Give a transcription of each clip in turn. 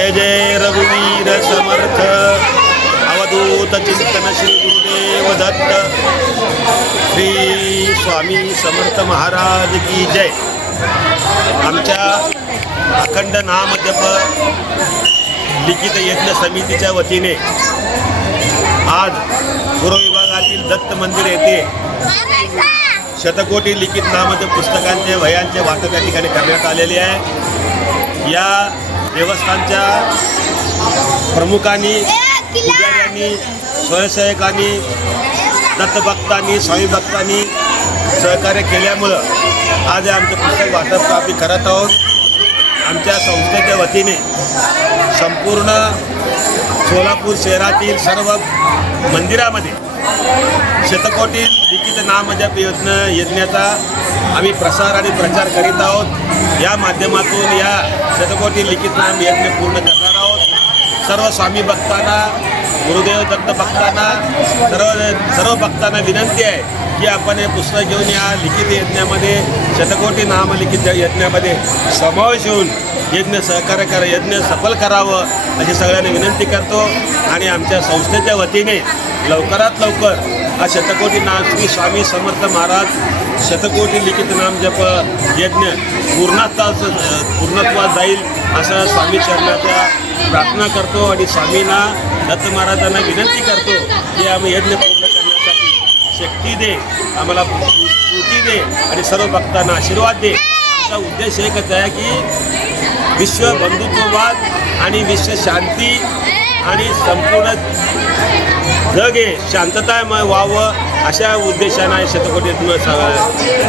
जय जय रघुवीर समर्थ अवधूत चिंतन श्री गुरुदेव दत्त श्री स्वामी समर्थ महाराज की जय। आमच्या अखंड नामजप लिखित यज्ञ समितीच्या वतीने आज गुरु विभागातील दत्त मंदिर येथे शतकोटी लिखित नामजप पुस्तकांचे वह्यांचे वाटप या ठिकाणी करण्यात आलेले आहे। या देवस्थानच्या प्रमुखांनी, पुजाऱ्यांनी, स्वयंसेवकांनी, दत्तभक्तांनी, स्वामी भक्तांनी सहकार्य केल्यामुळं आज आमचं पुस्तक वाटप आम्ही करत आहोत। आमच्या संस्थेच्या वतीने संपूर्ण सोलापूर शहरातील सर्व मंदिरामध्ये शतकोटी लिखित नामजप यज्ञाचा आम्ही प्रसार आणि प्रचार करीत आहोत। या माध्यमातून या शतकोटी लिखित नाम यज्ञ पूर्ण करणार आहोत। सर्व स्वामी भक्तांना, गुरुदेव दत्त भक्तांना, सर्व भक्तांना विनंती आहे की आपण हे पुस्तक घेऊन या लिखित यज्ञामध्ये, शतकोटी नाम लिखित यज्ञामध्ये समावेश होऊन यज्ञ सफल करावं अशी सगळ्यांनी विनंती करतो। आणि आमच्या संस्थेच्या वतीने लवकरात लवकर हा शतकोटी नाम श्री स्वामी समर्थ महाराज शतकोटी लिखित नाम जप यज्ञ पूर्णत्वात जाईल असं स्वामी चरणाच्या प्रार्थना करतो। आणि स्वामींना, दत्त महाराजांना विनंती करतो की आम्ही यज्ञ पूर्ण करण्यासाठी शक्ती दे, आम्हाला स्फूर्ती दे आणि सर्व भक्तांना आशीर्वाद दे। आमचा उद्देश एकच आहे की विश्व बंधुत्ववाद आणि विश्व शांती आणि संपूर्ण जग हे शांततामय व्हावं अशा उद्देशाने शतकोटी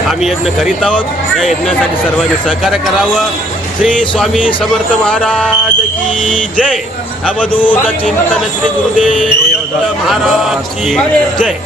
आम्ही यज्ञ करीत आहोत। या यज्ञासाठी सर्वांनी सहकार्य करावं। श्री स्वामी समर्थ महाराज की जय। अवधूत चिंतन श्री गुरुदेव दत्त महाराज की जय।